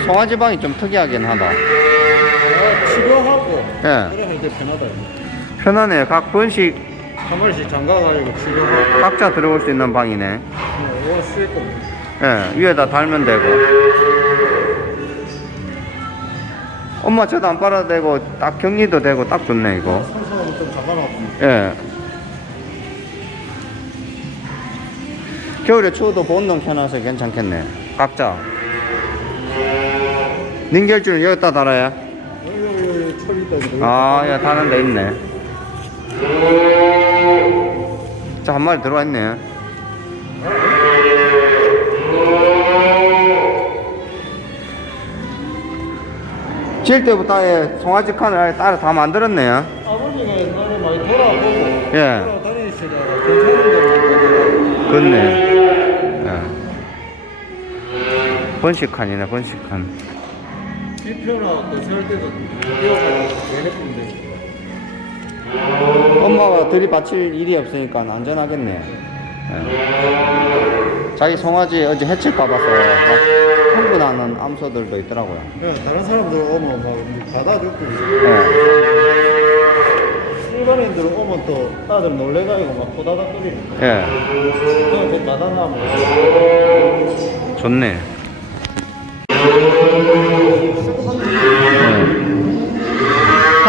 송아지방이 좀 특이하긴 하다. 아, 치료하고 예. 그래 편하다. 편하네. 각 번씩 한 마리씩 잠가가지고 치료하고 각자 들어올 수 있는 방이네. 어, 이거 쓸 겁니다. 예, 위에다 달면 되고. 엄마 저도 안 빨아도 되고, 딱 격리도 되고, 딱 좋네, 이거. 좀 예. 겨울에 추워도 본동 켜놔서 괜찮겠네. 각자. 닌겔줄은 여기다 달아야? 아, 야, 다는 데 있네. 자, 한 마리 들어와 있네. 질 때부터 아예 송아지 칸을 아예 따로 다 만들었네요. 아버지가 옛날에 많이 돌아보고 예. 돌아다니시다가 괜찮은 데만 그렇네. 예. 번식칸이네, 번식칸. 뒤편하고 그살 때도 해했는데 엄마가 들이받칠 일이 없으니까 안전하겠네. 예. 자기 송아지 어제 해칠까 봐서 막 흥분하는 암소들도 있더라고요. 그냥 다른 사람들 오면 막 받아줬고 예. 일반인들 오면 또 다들 놀래가지고 막 호다닥거리고 예. 그냥 그 받아놔면 좋네.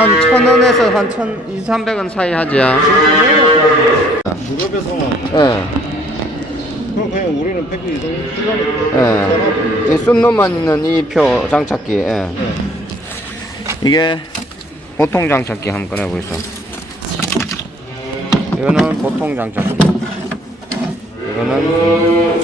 한 천 원에서 한 천, 이, 삼백 원 사이 하지야. 무급에서만 예. 그럼 그냥 우리는 시간이 예. 이 쏜놈만 있는 이 표 장착기. 예. 이게 보통 장착기 한번 꺼내보겠어. 이거는 보통 장착기. 이거는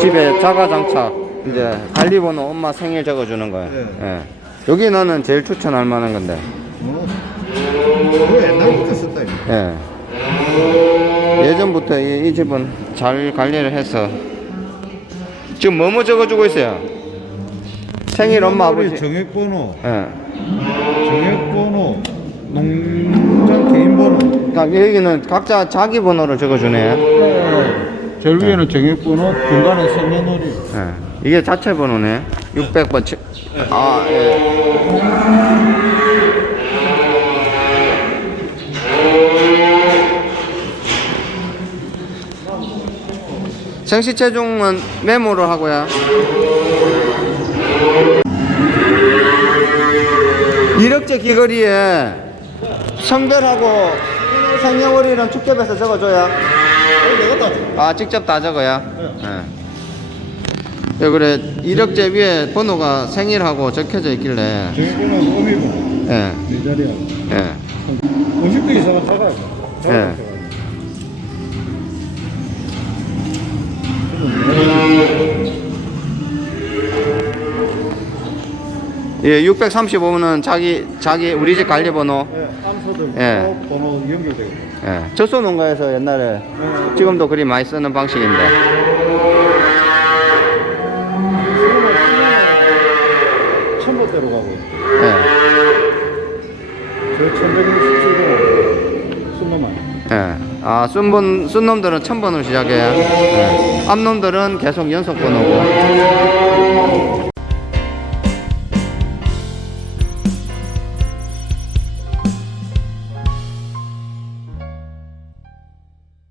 집에 자가 장착. 이제 관리번호 엄마 생일 적어주는 거예요. 네. 예. 여기 너는 제일 추천할 만한 건데. 어? 그거 옛날부터 썼다 이거 예. 예전부터 이, 이 집은 잘 관리를 해서 지금 뭐뭐 적어주고 있어요? 생일 엄마 아버지. 정액번호 예. 정액번호 농장 개인번호 그러니까 여기는 각자 자기 번호를 적어주네. 제일 위에는 정액번호 중간에 생년월일 예. 이게 자체 번호네. 600번. 치... 아, 예. 생시 체중은 메모를 하고요. 이력제 귀걸이에 성별하고 생년월일은 축제에서 적어줘야. 내가 다 줘. 아 직접 다 적어야. 예. 예, 그래 이력제 위에 번호가 생일하고 적혀져 있길래. 정액번호 오미번호 예. 네 자리야 예. 50대 이상은 작아요 예. 예, 635는 자기 자기 우리 집 관리 번호. 예, 암소들 예. 꼭 번호 연결되고 예. 젖소 농가에서 옛날에 지금도 그리 많이 쓰는 방식인데. 천보대로 가고. 저 1167호 순놈만 예. 아, 순번 순놈들은 천 번으로 시작해요. 예. 암놈들은 계속 연속 번호고.